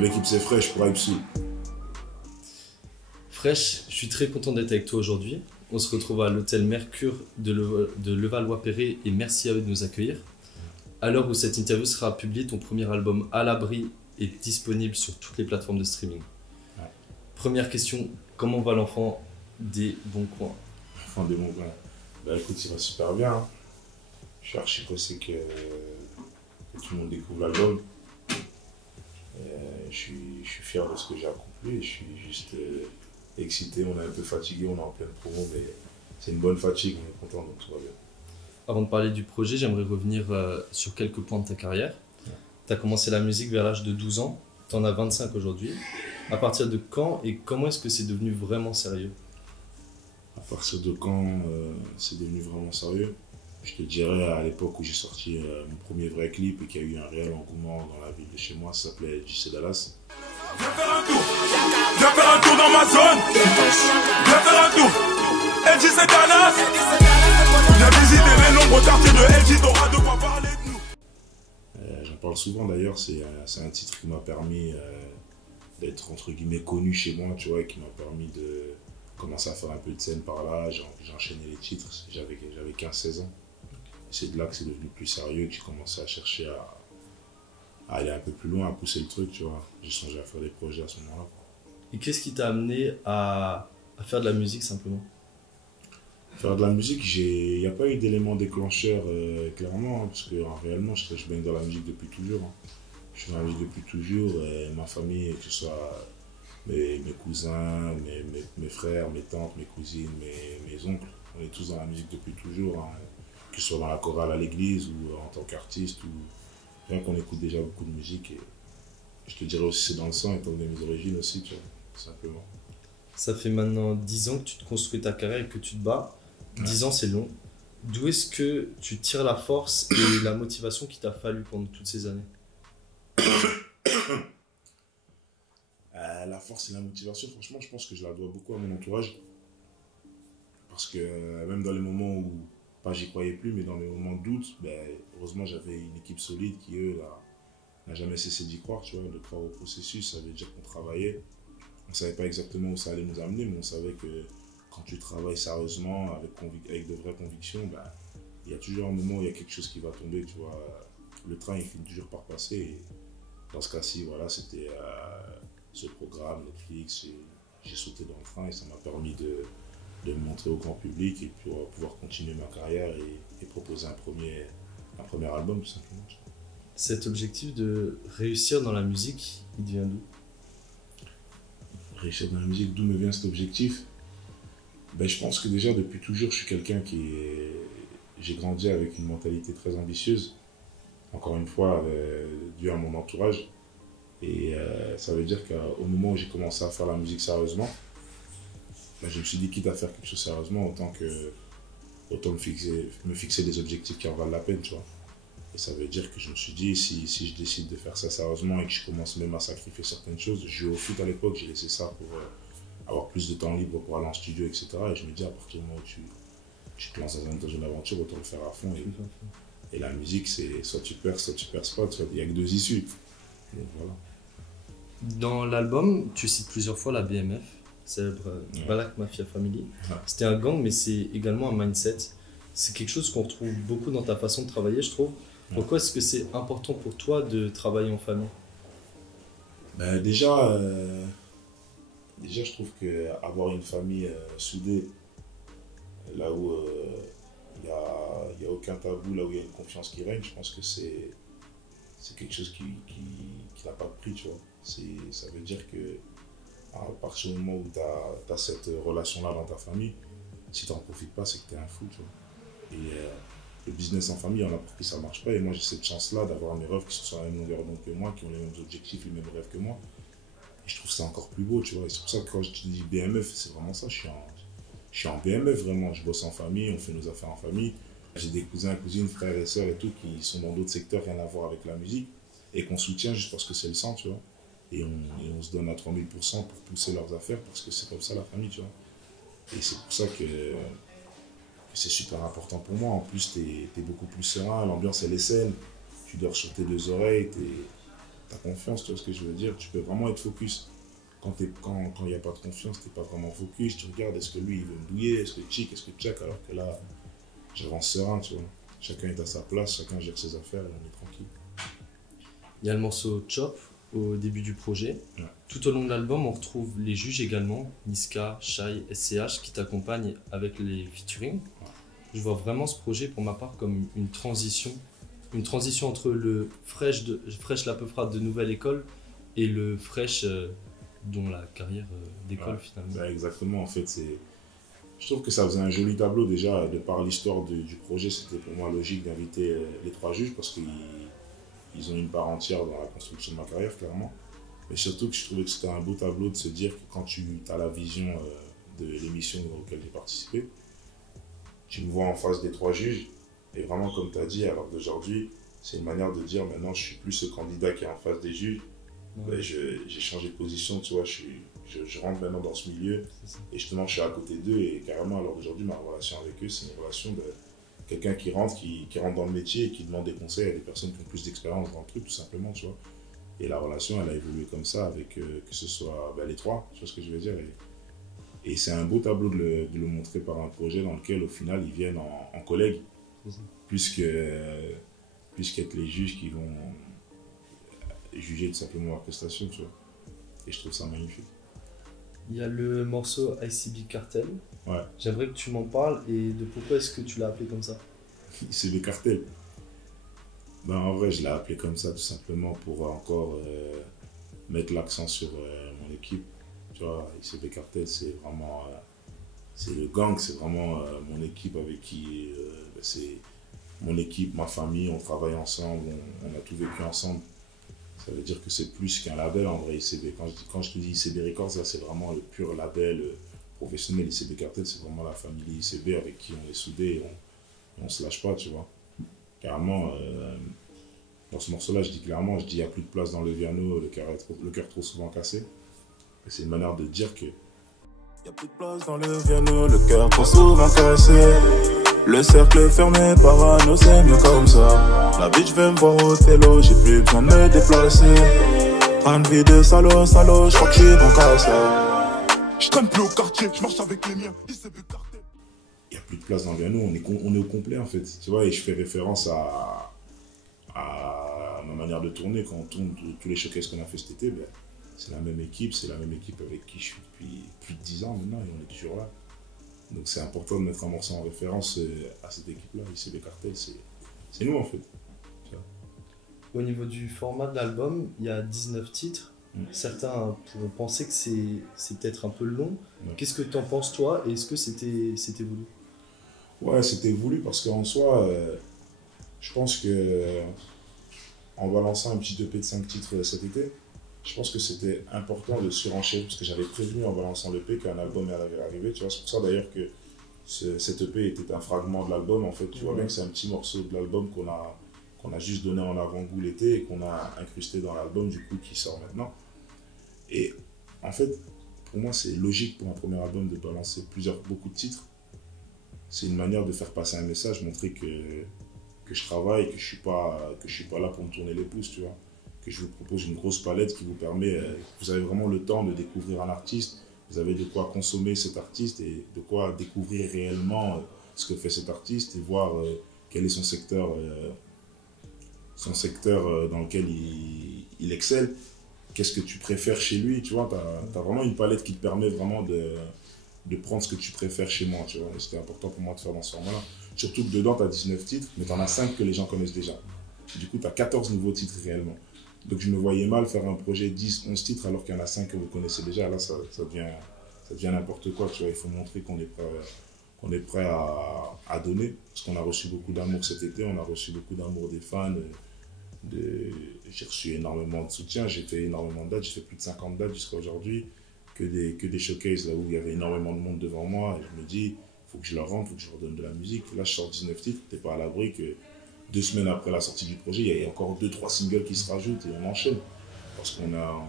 Et l'équipe c'est Fresh pour IPSU. Fresh, je suis très content d'être avec toi aujourd'hui. On se retrouve à l'hôtel Mercure de Levallois-Perret et merci à eux de nous accueillir. À l'heure où cette interview sera publiée, ton premier album À l'abri est disponible sur toutes les plateformes de streaming. Ouais. Première question, comment va l'enfant des bons coins? L'enfant des bons coins. Bah écoute, il va super bien. Hein. Je suis archi pressé que tout le monde découvre l'album. Je suis fier de ce que j'ai accompli. Je suis juste excité. On est un peu fatigué, on est en pleine promo, mais c'est une bonne fatigue, on est content, donc tout va bien. Avant de parler du projet, j'aimerais revenir sur quelques points de ta carrière. Ouais. Tu as commencé la musique vers l'âge de 12 ans, tu en as 25 aujourd'hui. À partir de quand et comment est-ce que c'est devenu vraiment sérieux? À partir de quand c'est devenu vraiment sérieux? Je te dirais à l'époque où j'ai sorti mon premier vrai clip et qu'il y a eu un réel engouement dans la ville de chez moi, ça s'appelait JC Dallas. Viens faire un tour dans ma zone. Viens faire un tour. LJ c'est Dallas. Viens visiter les nombreux quartiers de LJ, t'auras de quoi parler de nous. J'en parle souvent d'ailleurs, c'est un titre qui m'a permis d'être entre guillemets connu chez moi, tu vois, et qui m'a permis de commencer à faire un peu de scène par là. J'ai enchaîné les titres, j'avais 15-16 ans. C'est de là que c'est devenu plus sérieux, que j'ai commencé à chercher à aller un peu plus loin, à pousser le truc, tu vois. J'ai songé à faire des projets à ce moment-là. Et qu'est-ce qui t'a amené à faire de la musique simplement? Faire de la musique, il n'y a pas eu d'élément déclencheur clairement, hein, parce que réellement je baigne dans la musique depuis toujours. Hein. Je suis dans la musique depuis toujours, ma famille, que ce soit mes cousins, mes frères, mes tantes, mes cousines, mes oncles, on est tous dans la musique depuis toujours. Hein. Que ce soit dans la chorale à l'église ou en tant qu'artiste, ou rien qu'on écoute déjà beaucoup de musique. Et je te dirais aussi c'est dans le sang, étant donné mes origines aussi, tu vois, simplement. Ça fait maintenant 10 ans que tu te construis ta carrière et que tu te bats. 10 ans c'est long. D'où est-ce que tu tires la force et la motivation qui t'a fallu pendant toutes ces années? La force et la motivation, franchement, je pense que je la dois beaucoup à mon entourage. Parce que même dans les moments où pas j'y croyais plus, mais dans les moments de doute, heureusement j'avais une équipe solide qui, eux, n'a jamais cessé d'y croire, tu vois, de croire au processus. Ça veut dire qu'on travaillait. On ne savait pas exactement où ça allait nous amener, mais on savait que quand tu travailles sérieusement, avec de vraies convictions, il y a toujours un moment où il y a quelque chose qui va tomber, tu vois. Le train, il finit toujours par passer. Et dans ce cas-ci, voilà, c'était ce programme Netflix. J'ai sauté dans le train et ça m'a permis de me montrer au grand public et pour pouvoir continuer ma carrière et proposer un premier album, tout simplement. Cet objectif de réussir dans la musique, il vient d'où? Réussir dans la musique, d'où me vient cet objectif? Je pense que déjà, depuis toujours, je suis quelqu'un j'ai grandi avec une mentalité très ambitieuse. Encore une fois, dû à mon entourage. Et ça veut dire qu'au moment où j'ai commencé à faire la musique sérieusement, je me suis dit, quitte à faire quelque chose sérieusement, autant me fixer des objectifs qui en valent la peine, tu vois. Et ça veut dire que je me suis dit, si je décide de faire ça sérieusement et que je commence même à sacrifier certaines choses, je jouais au foot à l'époque, j'ai laissé ça pour avoir plus de temps libre pour aller en studio, etc. Et je me dis, à partir du moment où tu te lances dans une aventure, autant le faire à fond. Et la musique, c'est soit tu perces pas, il n'y a que deux issues. Donc voilà. Dans l'album, tu cites plusieurs fois la BMF, célèbre Black Mafia Family. Ouais. C'était un gang, mais c'est également un mindset. C'est quelque chose qu'on retrouve beaucoup dans ta façon de travailler, je trouve. Pourquoi est-ce que c'est important pour toi de travailler en famille? Déjà, je trouve qu'avoir une famille soudée, là où il n'y a aucun tabou, là où il y a une confiance qui règne, je pense que c'est quelque chose qui n'a pas de prix, tu vois. Ça veut dire que à partir du moment où tu as cette relation-là dans ta famille, si tu n'en profites pas, c'est que tu es un fou, tu vois. Et le business en famille, on a pour qui ça ne marche pas. Et moi, j'ai cette chance-là d'avoir mes rêves qui sont sur la même longueur d'onde que moi, qui ont les mêmes objectifs, les mêmes rêves que moi. Et je trouve ça encore plus beau, tu vois. Et c'est pour ça que quand je te dis BMF, c'est vraiment ça. Je suis en BMF, vraiment. Je bosse en famille, on fait nos affaires en famille. J'ai des cousins, cousines, frères et sœurs et tout qui sont dans d'autres secteurs, rien à voir avec la musique. Et qu'on soutient juste parce que c'est le sang, tu vois. Et on se donne à 3000% pour pousser leurs affaires parce que c'est comme ça la famille, tu vois. Et c'est pour ça que c'est super important pour moi. En plus, t'es beaucoup plus serein, l'ambiance elle est saine, tu dors sur tes deux oreilles, as confiance, tu vois ce que je veux dire. Tu peux vraiment être focus. Quand il n'y a pas de confiance, tu n'es pas vraiment focus. Tu regardes, est-ce que lui, il veut me douiller, est-ce que Chick, est-ce que Tchak, alors que là, j'avance serein, tu vois. Chacun est à sa place, chacun gère ses affaires et on est tranquille. Il y a le morceau Chop au début du projet. Ouais. Tout au long de l'album, on retrouve les juges également, Niska, Shai, SCH, qui t'accompagnent avec les featuring. Ouais. Je vois vraiment ce projet pour ma part comme une transition entre le Fresh la Peufra de Nouvelle École et le Fresh dont la carrière d'école finalement. Bah, exactement, en fait, je trouve que ça faisait un joli tableau déjà, de par l'histoire du projet, c'était pour moi logique d'inviter les 3 juges parce qu'ils ont une part entière dans la construction de ma carrière, clairement. Mais surtout que je trouvais que c'était un beau tableau de se dire que quand tu as la vision de l'émission auquel j'ai participé, tu me vois en face des 3 juges, et vraiment comme tu as dit, alors d'aujourd'hui, c'est une manière de dire maintenant je suis plus ce candidat qui est en face des juges. Ouais. Ben, j'ai changé de position, tu vois, je rentre maintenant dans ce milieu et justement je suis à côté d'eux et carrément alors d'aujourd'hui ma relation avec eux c'est une relation de quelqu'un qui rentre dans le métier et qui demande des conseils à des personnes qui ont plus d'expérience dans le truc tout simplement, tu vois. Et la relation elle a évolué comme ça avec que ce soit les 3, tu vois ce que je veux dire. Et c'est un beau tableau de le montrer par un projet dans lequel au final ils viennent en collègues plus qu'être les juges qui vont juger tout simplement leur prestation, tu vois. Et je trouve ça magnifique. Il y a le morceau ICB Cartel. Ouais. J'aimerais que tu m'en parles et de pourquoi est-ce que tu l'as appelé comme ça. ICB Cartel. Ben, en vrai, je l'ai appelé comme ça tout simplement pour encore mettre l'accent sur mon équipe. Tu vois, ICB Cartel, c'est vraiment c'est le gang, c'est vraiment mon équipe avec qui c'est mon équipe, ma famille, on travaille ensemble, on a tout vécu ensemble. Ça veut dire que c'est plus qu'un label en vrai, ICB. Quand je te dis ICB Records, ça c'est vraiment le pur label professionnel. ICB Cartel, c'est vraiment la famille ICB avec qui on est soudés et on se lâche pas, tu vois. Carrément, dans ce morceau-là, je dis clairement, il n'y a plus de place dans le piano, le cœur trop souvent cassé. Et c'est une manière de dire que y a plus de place dans le piano, le cœur trop souvent cassé. Le cercle fermé, parano, c'est mieux comme ça. La bitch veut me voir au télo, j'ai plus besoin de me déplacer. Train de vie de salaud, je crois que je suis bon qu'à ça. Je traîne plus au quartier, je marche avec les miens, il s'est vu cartel. Il n'y a plus de place dans le piano, on est au complet en fait. Tu vois, et je fais référence à ma manière de tourner. Quand on tourne tous les showcases qu'on a fait cet été, c'est la même équipe avec qui je suis depuis plus de 10 ans maintenant et on est toujours là. Donc c'est important de mettre un morceau en référence à cette équipe-là. ICB Cartel, c'est nous en fait. Au niveau du format de l'album, il y a 19 titres. Certains pourront penser que c'est peut-être un peu long. Ouais. Qu'est-ce que tu en penses toi et est-ce que c'était voulu? Ouais, c'était voulu parce qu'en soi, je pense que en balançant un petit EP de 5 titres cet été, je pense que c'était important de surenchérir parce que j'avais prévenu en balançant l'EP qu'un album allait arriver. Tu vois, c'est pour ça d'ailleurs que cet EP était un fragment de l'album. En fait, tu vois bien que c'est un petit morceau de l'album qu'on a juste donné en avant-goût l'été et qu'on a incrusté dans l'album du coup qui sort maintenant. Et en fait, pour moi, c'est logique pour un premier album de balancer beaucoup de titres. C'est une manière de faire passer un message, montrer que je travaille, que je suis pas là pour me tourner les pouces, tu vois. Que je vous propose une grosse palette qui vous permet, vous avez vraiment le temps de découvrir un artiste, vous avez de quoi consommer cet artiste et de quoi découvrir réellement ce que fait cet artiste et voir quel est son secteur dans lequel il excelle, qu'est-ce que tu préfères chez lui, tu vois, t'as vraiment une palette qui te permet vraiment de prendre ce que tu préfères chez moi, tu vois, et c'était important pour moi de faire dans ce format-là. Surtout que dedans, tu as 19 titres, mais tu en as 5 que les gens connaissent déjà. Du coup, tu as 14 nouveaux titres réellement. Donc je me voyais mal faire un projet 10, 11 titres alors qu'il y en a 5 que vous connaissez déjà. Là, ça devient n'importe quoi, tu vois. Il faut montrer qu'on est prêt à donner. Parce qu'on a reçu beaucoup d'amour cet été, on a reçu beaucoup d'amour des fans. J'ai reçu énormément de soutien, j'ai fait énormément de dates, j'ai fait plus de 50 dates jusqu'à aujourd'hui. Que des showcases là où il y avait énormément de monde devant moi. Et je me dis, il faut que je leur rende, il faut que je leur donne de la musique. Là, je sors 19 titres, t'es pas à l'abri que 2 semaines après la sortie du projet, il y a encore 2-3 singles qui se rajoutent et on enchaîne. Parce qu'on a...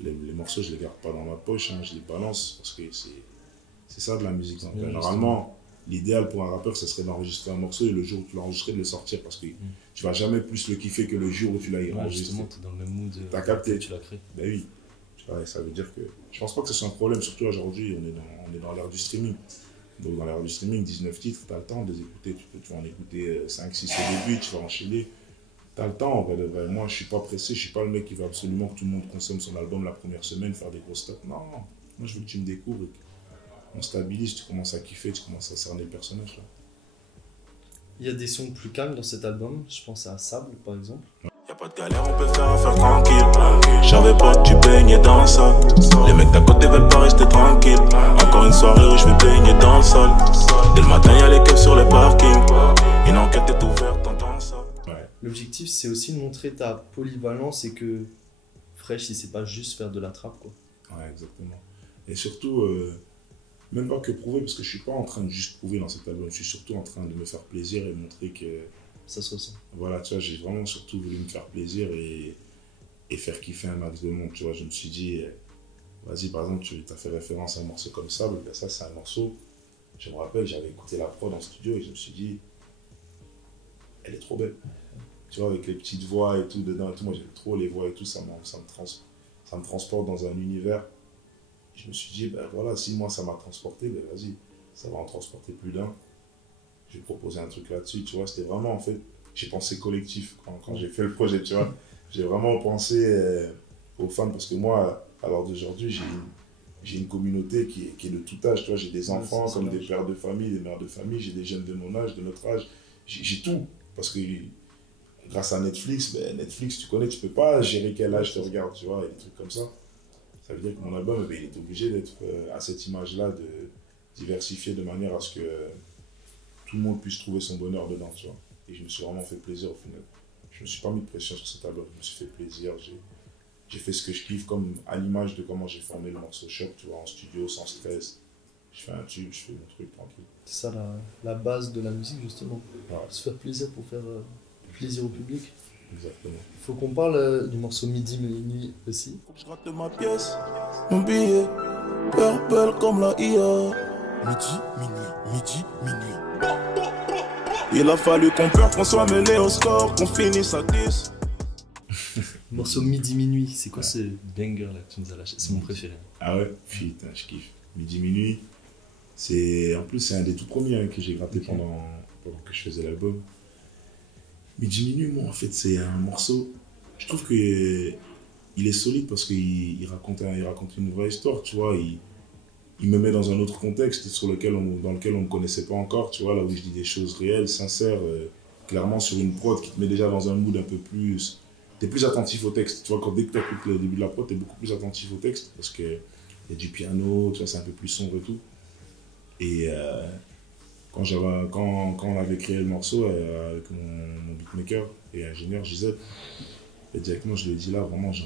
Les morceaux, je les garde pas dans ma poche, hein, je les balance parce que c'est ça de la musique. Donc, normalement, l'idéal pour un rappeur, ce serait d'enregistrer un morceau et le jour où tu l'as enregistré, de le sortir parce que tu vas jamais plus le kiffer que le jour où tu l'as enregistré. Justement, tu es dans le même mood. T'as capté. Tu l'as créé. Ben oui. Ouais, ça veut dire que je pense pas que ce soit un problème, surtout aujourd'hui, on est dans l'ère du streaming. Donc dans l'ère du streaming, 19 titres, tu as le temps de les écouter, tu vas en écouter 5, 6 au début, tu vas enchaîner. Tu as le temps, en vrai, moi je suis pas pressé, je suis pas le mec qui veut absolument que tout le monde consomme son album la première semaine, faire des gros stocks. Non, moi je veux que tu me découvres, on stabilise, tu commences à kiffer, tu commences à cerner le personnage. Là. Il y a des sons plus calmes dans cet album, je pense à Sable par exemple. Y'a pas de galère, on peut faire affaire tranquille. J'avais pas que tu baignais dans ça. Les mecs d'à côté veulent pas rester tranquille. Encore une soirée où je vais baigner dans le sol. Dès le matin, y'a les keufs sur le parking. Une enquête est ouverte, t'entends ça. Ouais. L'objectif, c'est aussi de montrer ta polyvalence et que Fresh, c'est pas juste faire de la trappe, quoi. Ouais, exactement. Et surtout, même pas que prouver, parce que je suis pas en train de juste prouver dans cet album. Je suis surtout en train de me faire plaisir et montrer que. Ça se ressent. Voilà, tu vois, j'ai vraiment surtout voulu me faire plaisir et faire kiffer un max de monde, tu vois. Je me suis dit, vas-y, par exemple, tu as fait référence à un morceau comme Sable, ben ça, c'est un morceau, je me rappelle, j'avais écouté la prod en studio et je me suis dit, elle est trop belle. Tu vois, avec les petites voix et tout dedans et tout, moi j'aime trop les voix et tout, ça me transporte dans un univers. Et je me suis dit, ben voilà, si moi ça m'a transporté, ben vas-y, ça va en transporter plus d'un. Je vais proposer un truc là-dessus, tu vois, c'était vraiment, en fait, j'ai pensé collectif quand j'ai fait le projet, tu vois. J'ai vraiment pensé aux fans, parce que moi, à l'heure d'aujourd'hui, j'ai une communauté qui est de tout âge, tu vois, j'ai des enfants comme des pères de famille, des mères de famille, j'ai des jeunes de mon âge, de notre âge, j'ai tout, parce que grâce à Netflix, Netflix, tu connais, tu peux pas gérer quel âge tu regardes, tu vois, et des trucs comme ça. Ça veut dire que mon album, il est obligé d'être à cette image-là, de diversifier de manière à ce que tout le monde puisse trouver son bonheur dedans, tu vois. Et je me suis vraiment fait plaisir au final. Je me suis pas mis de pression sur cet album, je me suis fait plaisir, j'ai fait ce que je kiffe, comme à l'image de comment j'ai formé le morceau Choc, tu vois, en studio, sans stress. Je fais un tube, je fais mon truc tranquille. C'est ça la base de la musique, justement. Ouais. Se faire plaisir pour faire plaisir au public. Exactement. Il faut qu'on parle du morceau Midi Minuit aussi. Faut que je rate ma pièce, mon billet, purple comme la IA. Midi, minuit. Il a fallu qu'on perde, qu'on soit mêlé au score, qu'on finisse à 10. Le morceau Midi Minuit, c'est quoi ce banger là que tu nous as lâché? C'est mon préféré. Ah ouais, putain, je kiffe. Midi Minuit, en plus c'est un des tout premiers que j'ai gratté pendant que je faisais l'album. Midi Minuit, moi en fait c'est un morceau, je trouve qu'il est solide parce qu'il raconte une vraie histoire, tu vois. Il me met dans un autre contexte dans lequel on ne me connaissait pas encore, tu vois, là où je dis des choses réelles, sincères, clairement sur une prod qui te met déjà dans un mood un peu plus... T'es plus attentif au texte, tu vois, dès que tu écoutes le début de la prod, t'es beaucoup plus attentif au texte, parce qu'il y a du piano, tu vois, c'est un peu plus sombre et tout. Et quand on avait créé le morceau avec mon beatmaker et ingénieur Gisèle, directement je lui ai dit là, vraiment j'ai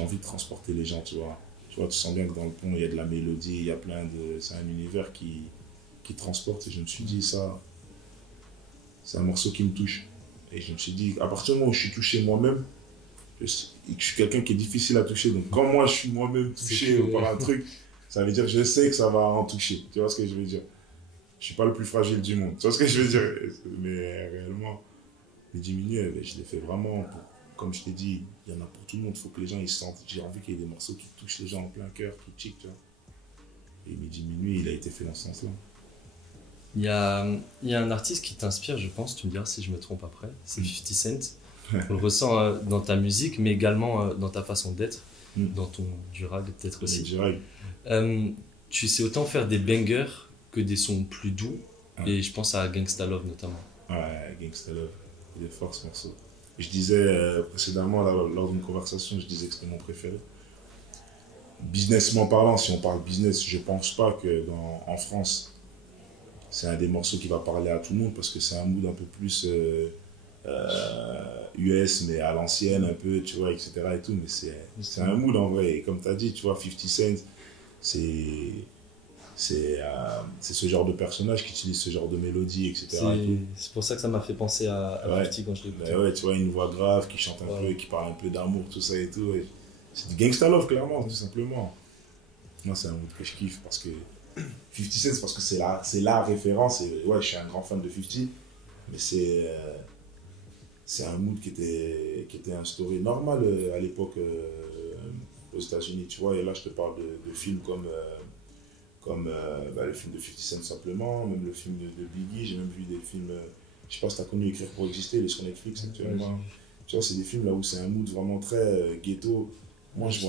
envie de transporter les gens, tu vois. Tu vois, tu sens bien que dans le pont, il y a de la mélodie, il y a c'est un univers qui transporte. Et je me suis dit, ça, c'est un morceau qui me touche. Et je me suis dit, à partir du moment où je suis touché moi-même, je suis quelqu'un qui est difficile à toucher. Donc, quand moi, je suis moi-même touché par un truc, ça veut dire que je sais que ça va en toucher. Tu vois ce que je veux dire? Je suis pas le plus fragile du monde. Tu vois ce que je veux dire? Mais réellement, les 10 minutes, je l'ai fait vraiment comme je t'ai dit, il y en a pour tout le monde, il faut que les gens ils sentent. J'ai envie qu'il y ait des morceaux qui touchent les gens en plein cœur, qui chic, tu vois. Et Midi Minuit, il a été fait dans ce sens-là. Il y a un artiste qui t'inspire, je pense, tu me diras si je me trompe après, c'est 50 Cent. On le ressent dans ta musique, mais également dans ta façon d'être, dans ton durag peut-être aussi. Tu sais autant faire des bangers que des sons plus doux, et je pense à Gangsta Love notamment. Ouais, Gangsta Love, il est fort ce morceau. Je disais précédemment, lors d'une conversation, je disais que c'était mon préféré. Businessment parlant, si on parle business, je pense pas que en France, c'est un des morceaux qui va parler à tout le monde parce que c'est un mood un peu plus US, mais à l'ancienne un peu, tu vois, etc. et tout. Mais c'est un mood en vrai. Et comme tu as dit, tu vois, 50 Cent, c'est ce genre de personnage qui utilise ce genre de mélodie, etc. C'est pour ça que ça m'a fait penser à 50 quand je l'ai écouté. Ouais, tu vois, une voix grave qui chante un peu, qui parle un peu d'amour, tout ça et tout. Et c'est du Gangsta Love, clairement, tout simplement. Moi, c'est un mood que je kiffe parce que 50 Cent, parce que c'est la référence. Et ouais, je suis un grand fan de 50, mais c'est un mood qui était instauré normal à l'époque aux États-Unis, tu vois. Et là, je te parle de films comme le film de 50 Cent simplement, même le film de Biggie. J'ai même vu des films, je sais pas si tu as connu Écrire pour exister, il est sur Netflix actuellement. Ouais, tu vois, c'est des films là où c'est un mood vraiment très ghetto. Moi, je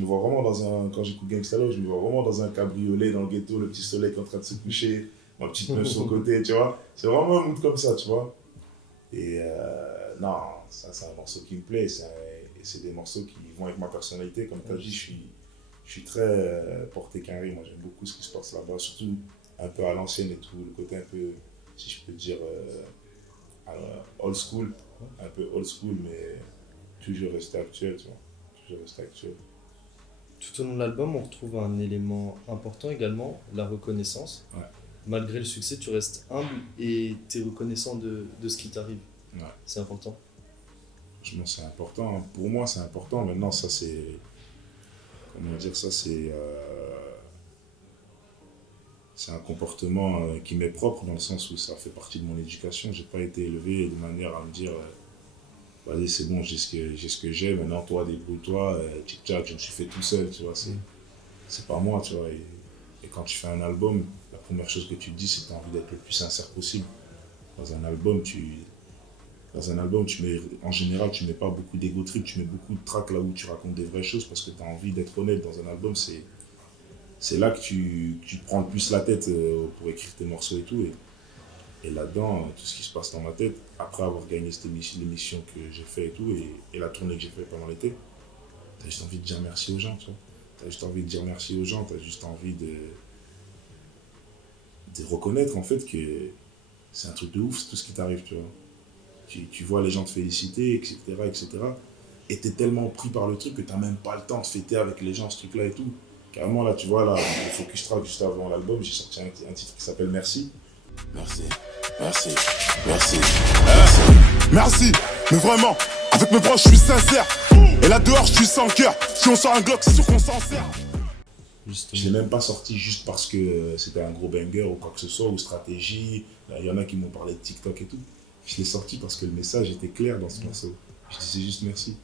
me vois vraiment quand j'écoute Gangsta Love, je me vois vraiment dans un cabriolet dans le ghetto, le petit soleil qui est en train de se coucher, ma petite meuf sur le côté, tu vois. C'est vraiment un mood comme ça, tu vois. Et non, ça c'est un morceau qui me plaît, c'est des morceaux qui vont avec ma personnalité. Comme tu as dit, je suis très porté carré, moi j'aime beaucoup ce qui se passe là-bas, surtout un peu à l'ancienne et tout, le côté un peu, si je peux dire, old school, un peu old school, mais toujours rester actuel, tu vois, toujours rester actuel. Tout au long de l'album, on retrouve un élément important également, la reconnaissance. Ouais. Malgré le succès, tu restes humble et tu es reconnaissant de ce qui t'arrive. Ouais. C'est important. Franchement, c'est important. Pour moi, c'est important. Maintenant, ça, c'est... Comment dire ça, c'est un comportement qui m'est propre, dans le sens où ça fait partie de mon éducation. J'ai pas été élevé de manière à me dire vas-y, c'est bon, j'ai ce que j'ai, maintenant toi débrouille-toi, tic-tac, je me suis fait tout seul, tu vois. C'est pas moi, tu vois. Et quand tu fais un album, la première chose que tu te dis, c'est que tu as envie d'être le plus sincère possible. Dans un album, en général, tu mets pas beaucoup d'ego trip, tu mets beaucoup de tracks là où tu racontes des vraies choses parce que tu as envie d'être honnête. Dans un album, c'est là que tu prends le plus la tête pour écrire tes morceaux et tout. Et là-dedans, tout ce qui se passe dans ma tête, après avoir gagné l'émission que j'ai fait et tout, et la tournée que j'ai fait pendant l'été, tu as juste envie de dire merci aux gens, tu vois. Tu as juste envie de dire merci aux gens, tu as juste envie de reconnaître en fait que c'est un truc de ouf, tout ce qui t'arrive, tu vois. Tu vois les gens te féliciter, etc., etc. Et t'es tellement pris par le truc que t'as même pas le temps de fêter avec les gens ce truc-là et tout. Carrément, là, tu vois, là, le Focus Track, juste avant l'album, j'ai sorti un titre qui s'appelle Merci. Merci, merci, merci, merci. Merci, mais vraiment, avec mes proches, je suis sincère. Et là dehors, je suis sans cœur. Si on sort un Glock, c'est sûr qu'on s'en sert. Je l'ai même pas sorti juste parce que c'était un gros banger ou quoi que ce soit, ou stratégie. Il y en a qui m'ont parlé de TikTok et tout. Je l'ai sorti parce que le message était clair dans ce morceau. Je disais juste merci.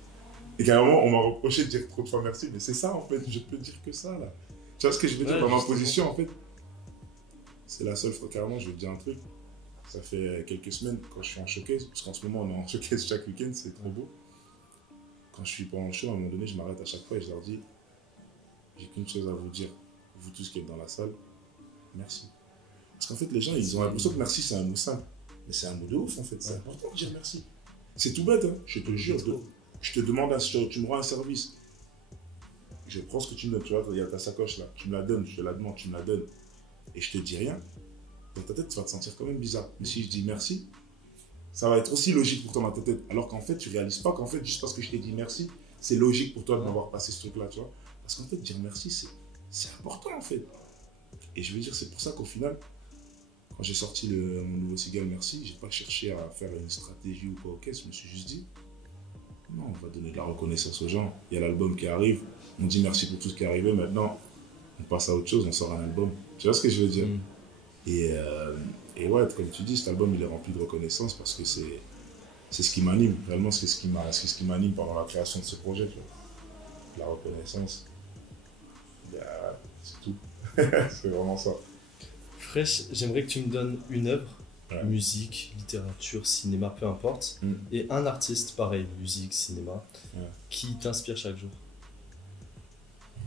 Et carrément, on m'a reproché de dire trop de fois merci, mais c'est ça en fait, je peux dire que ça là. Tu vois ce que je veux dire dans ma position en fait? C'est la seule fois, carrément, je vais te dire un truc. Ça fait quelques semaines quand je suis en showcase, parce qu'en ce moment on est en showcase chaque week-end, c'est trop beau. Quand je suis pas en show, à un moment donné, je m'arrête à chaque fois et je leur dis j'ai qu'une chose à vous dire, vous tous qui êtes dans la salle, merci. Parce qu'en fait, les gens, ils ont l'impression que merci, c'est un mot simple. Mais c'est un mot de ouf, en fait. C'est important de dire merci. C'est tout bête, hein. Je te jure. Je te demande, tu me rends un service. Je prends ce que tu me donnes, tu vois, il y a ta sacoche là. Tu me la donnes, je te la demande, tu me la donnes. Et je te dis rien. Dans ta tête, tu vas te sentir quand même bizarre. Mais si je dis merci, ça va être aussi logique pour toi dans ta tête. Alors qu'en fait, tu réalises pas qu'en fait, juste parce que je t'ai dit merci, c'est logique pour toi de m'avoir passé ce truc-là, tu vois. Parce qu'en fait, dire merci, c'est important, en fait. Et je veux dire, c'est pour ça qu'au final, quand j'ai sorti mon nouveau single Merci, j'ai pas cherché à faire une stratégie ou quoi, ok, je me suis juste dit, non, on va donner de la reconnaissance aux gens. Il y a l'album qui arrive, on dit merci pour tout ce qui est arrivé, maintenant, on passe à autre chose, on sort un album. Tu vois ce que je veux dire? Et ouais, comme tu dis, cet album, il est rempli de reconnaissance parce que c'est ce qui m'anime. Réellement, c'est ce qui m'anime pendant la création de ce projet. Tu vois. La reconnaissance, c'est tout. C'est vraiment ça. Fresh, j'aimerais que tu me donnes une œuvre, musique, littérature, cinéma, peu importe, et un artiste, pareil, musique, cinéma, qui t'inspire chaque jour.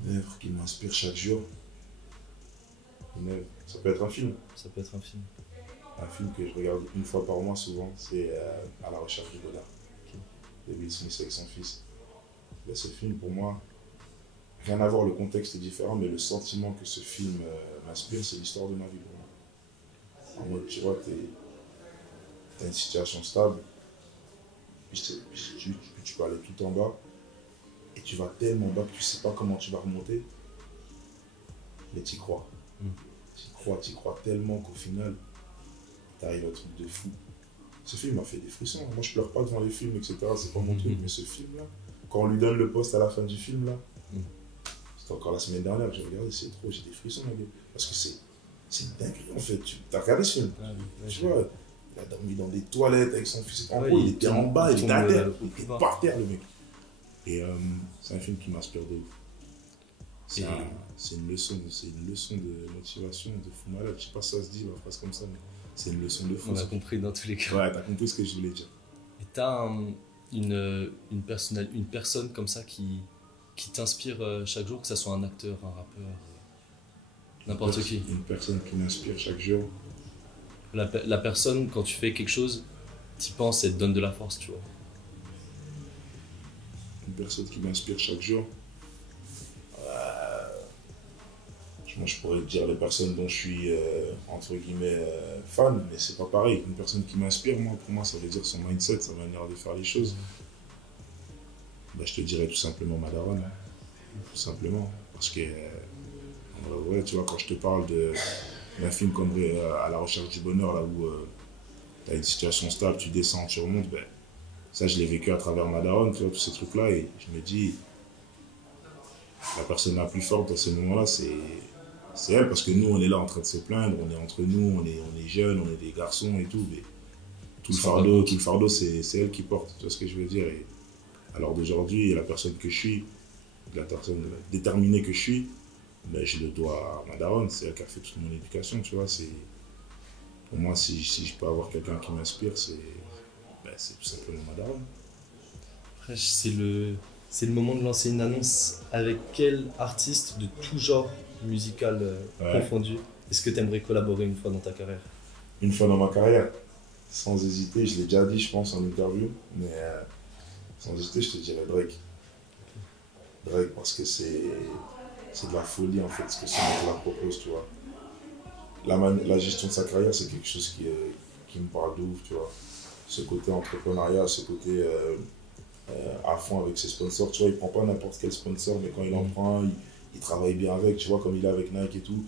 Une œuvre qui m'inspire chaque jour. Ça peut être un film. Ça peut être un film. Un film que je regarde une fois par mois souvent, c'est À la recherche du bonheur. De Will Smith avec son fils. Là, ce film, pour moi, rien à voir, le contexte est différent, mais le sentiment que ce film m'inspire, c'est l'histoire de ma vie pour moi. En mode, tu vois, t'as une situation stable, puis tu peux aller tout en bas, et tu vas tellement bas que tu sais pas comment tu vas remonter, mais tu y crois. Tu crois tellement qu'au final, tu arrives à un truc de fou. Ce film m'a fait des frissons. Moi, je pleure pas devant les films, etc. C'est pas mon truc, mais ce film-là, quand on lui donne le poste à la fin du film, là, C'était encore la semaine dernière que j'ai regardé, c'est trop, j'ai des frissons, ma gueule. Parce que c'est une dinguerie en fait. Tu as regardé ce film? Tu vois, il a dormi dans des toilettes avec son fils. En gros, il était en bas, il était à terre, il était par terre le mec. Et c'est un film qui m'inspire de ouf. C'est une leçon de motivation, de fou malade. Je sais pas si ça se dit, la phrase comme ça, mais c'est une leçon de fou. On a compris dans tous les cas. Ouais, t'as compris ce que je voulais dire. Et t'as une personne comme ça qui t'inspire chaque jour, que ce soit un acteur, un rappeur, n'importe qui. Une personne qui m'inspire chaque jour. La personne, quand tu fais quelque chose, t'y penses et te donne de la force, tu vois. Une personne qui m'inspire chaque jour. Moi, je pourrais te dire les personnes dont je suis, entre guillemets, fan, mais c'est pas pareil. Une personne qui m'inspire, pour moi, ça veut dire son mindset, sa manière de faire les choses. Bah, je te dirais tout simplement ma daronne. Tout simplement. Parce que, ouais, tu vois, quand je te parle d'un film comme À la recherche du bonheur, là où tu as une situation stable, tu descends, tu remontes, ben, ça, je l'ai vécu à travers ma daronne, tu vois, tous ces trucs-là, et je me dis, la personne la plus forte dans ces moments-là, c'est elle, parce que nous, on est là en train de se plaindre, on est entre nous, on est jeunes, on est des garçons et tout, mais tout le fardeau, c'est elle qui porte, tu vois ce que je veux dire. Et alors d'aujourd'hui, la personne que je suis, la personne déterminée que je suis, ben, je le dois à ma daronne, c'est elle qui a fait toute mon éducation, tu vois. Pour moi, si je peux avoir quelqu'un qui m'inspire, c'est tout simplement ma daronne. Après, c'est le moment de lancer une annonce. Avec quel artiste de tout genre musical confondu est-ce que tu aimerais collaborer une fois dans ta carrière? Une fois dans ma carrière, sans hésiter, je l'ai déjà dit, je pense, en interview, mais sans hésiter, je te dirais Drake. Drake, parce que c'est de la folie, en fait, ce que ce mec-là propose, tu vois. La gestion de sa carrière, c'est quelque chose qui me parle de ouf, tu vois. Ce côté entrepreneuriat, ce côté à fond avec ses sponsors, tu vois, il prend pas n'importe quel sponsor, mais quand il en prend, il travaille bien avec, tu vois, comme il est avec Nike et tout.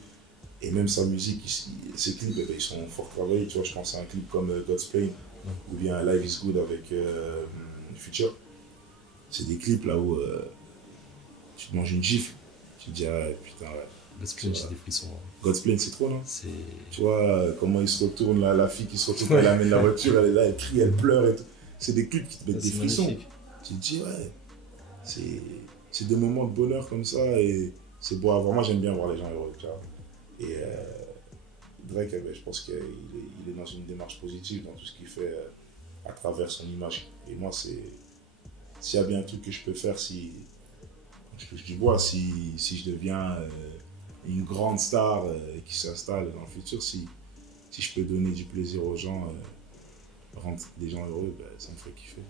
Et même sa musique, ses clips, eh ben, ils sont fort travaillés, tu vois. Je pense à un clip comme God's Plane ou bien Life is Good avec Future. C'est des clips là où tu te manges une gifle, tu te dis, ah putain, ouais. God's Plane, j'ai des frissons. God's Plane, c'est trop, non? Tu vois, comment il se retourne, la fille qui se retourne, elle amène la voiture, elle est là, elle crie, elle pleure et tout. C'est des clips qui te mettent des frissons. Magnifique. Tu te dis, ouais, c'est des moments de bonheur comme ça et c'est beau à voir. Moi, j'aime bien voir les gens heureux, tu vois. Et Drake, je pense qu'il est dans une démarche positive dans tout ce qu'il fait à travers son image. Et moi, s'il y a bien un truc que je peux faire, si je bois, si je deviens une grande star qui s'installe dans le futur, si je peux donner du plaisir aux gens, rendre les gens heureux, ben, ça me ferait kiffer.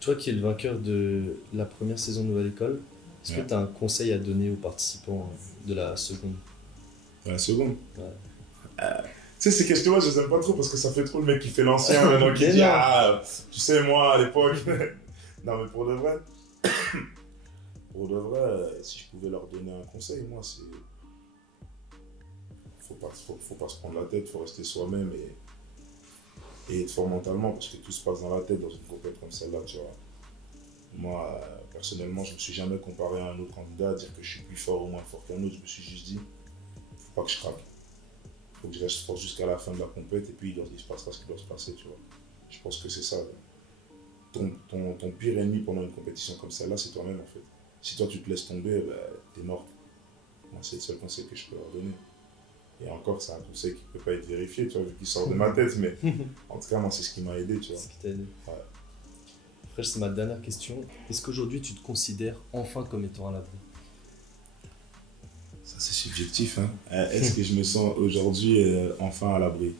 Toi qui es le vainqueur de la première saison de Nouvelle École, est-ce que tu as un conseil à donner aux participants de la seconde? La seconde? Ouais. Tu sais, ces questions-là, je les aime pas trop parce que ça fait trop le mec qui fait l'ancien maintenant qui dit ah, tu sais, moi à l'époque. Non, mais pour de vrai, si je pouvais leur donner un conseil, moi, c'est. Faut pas se prendre la tête, faut rester soi-même et être fort mentalement parce que tout se passe dans la tête dans une compétition comme celle-là, tu vois. Moi, personnellement, je ne me suis jamais comparé à un autre candidat, dire que je suis plus fort ou moins fort qu'un autre. Je me suis juste dit, faut pas que je craque. Faut que je reste fort jusqu'à la fin de la compétition et puis il se passera ce qui doit se passer, tu vois. Je pense que c'est ça. Ton pire ennemi pendant une compétition comme celle-là, c'est toi-même en fait. Si toi tu te laisses tomber, ben, t'es mort. Moi, c'est le seul conseil que je peux leur donner. Et encore, c'est un conseil qui ne peut pas être vérifié, tu vois, vu qu'il sort de ma tête, mais en tout cas, moi, c'est ce qui m'a aidé, tu vois. C'est ce qui t'a aidé. Ouais. Frère, c'est ma dernière question. Est-ce qu'aujourd'hui, tu te considères enfin comme étant à l'abri? Ça, c'est subjectif, hein. Est-ce que je me sens aujourd'hui enfin à l'abri?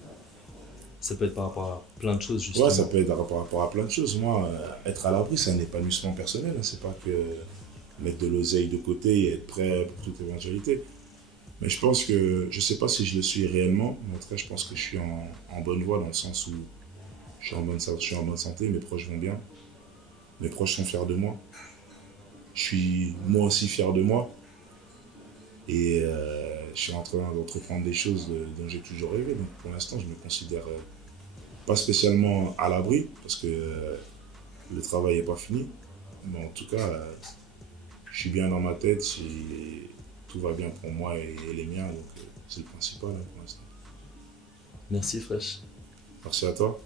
Ça peut être par rapport à plein de choses, justement. Ouais, ça peut être par rapport à plein de choses. Moi, être à l'abri, c'est un épanouissement personnel, hein. C'est pas que mettre de l'oseille de côté et être prêt pour toute éventualité. Mais je pense que, je sais pas si je le suis réellement, mais en tout cas, je pense que je suis en bonne voie dans le sens où je suis en bonne santé, mes proches vont bien, mes proches sont fiers de moi, je suis moi aussi fier de moi et je suis en train d'entreprendre des choses dont j'ai toujours rêvé. Donc pour l'instant, je me considère pas spécialement à l'abri parce que le travail n'est pas fini, mais en tout cas, je suis bien dans ma tête, tout va bien pour moi et les miens, donc c'est le principal hein, pour l'instant. Merci Fresh. Merci à toi.